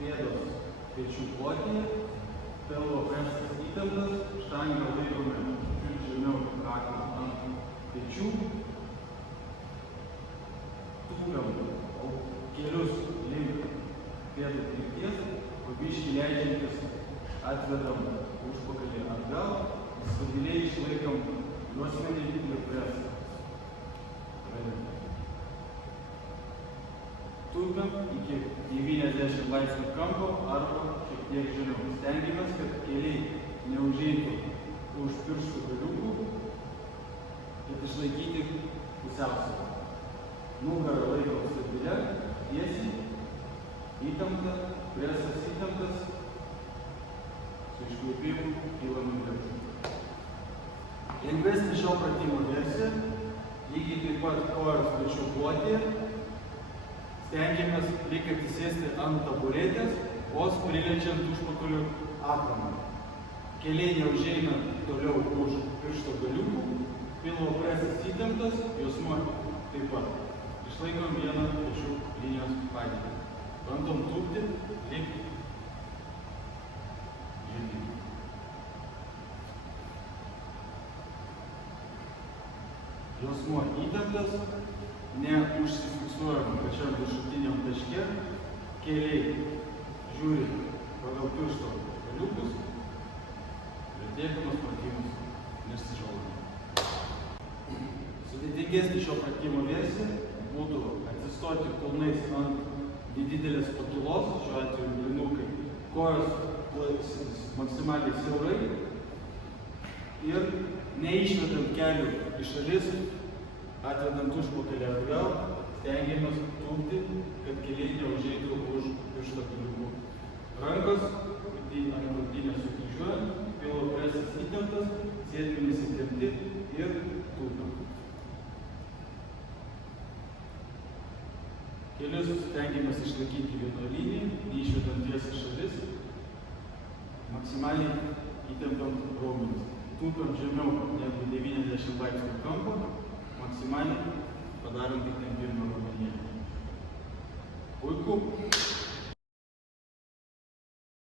pėdos pečių plotyje, pilvo presas įtemptas, štangą laikome žemiau kaklo ant pečių, tūpiam kelius link pėdų krypties, po biškį leidžiantis atvedam užpakalį atgal, stabiliai išlaikom juosmenį ir presą. Tūpiam iki 90 laipsnių kampo arba šiek tiek žemiau. Stengiamės, kad keliai neužeitų už pirštų galiukų, kad išlaikyti pusiausvyrą. Nugarą laikom stabilią, tiesiai, įtempta, presas įtemptas, su iškvėpimu kylam į viršų. Lengvesnė šio pratimo versija, lygiai taip pat kojos pečių plotyje. Stengiamės lyg atsisėsti ant taburetės, vos priliečiant užpakalio atramą. Keliai neužeina toliau už piršto galiukų, pilvo presas įtemptas, juosmuo taip pat. Išlaikom vieną pečių linijos padėtį. Bandom tūpti lyg žemyn. Juosmuo įtemptas, neužsifiksuojam pačiam viršutiniam taške, keliai žiūri pagal piršto galiukus ir atliekamas pratimus nesižvalgant. Sudėtingesnė šio pratimo versija būtų atsistoti kulnais ant didelės pakilos, šiuo atveju blinukai, kojos maksimaliai siaurai ir neišvedant kelių į šalis, atvedant užpakalį atgal, stengiamės tūpti, kad keliai neužeitų už piršto galiukų. Rankos ant krūtinės sukryžiuojant, pilvo presas įtemptas, sėdmenys įtempti ir tūpiam. Kelius stengiamės išlaikyti vienoje linijoje, neišvedant jas į šalis, maksimaliai įtempiant raumenis. Tūpiam žemiau negu 90 laipsnių kampo, maksimaliai padarant įtempimą raumenyje. Puiku.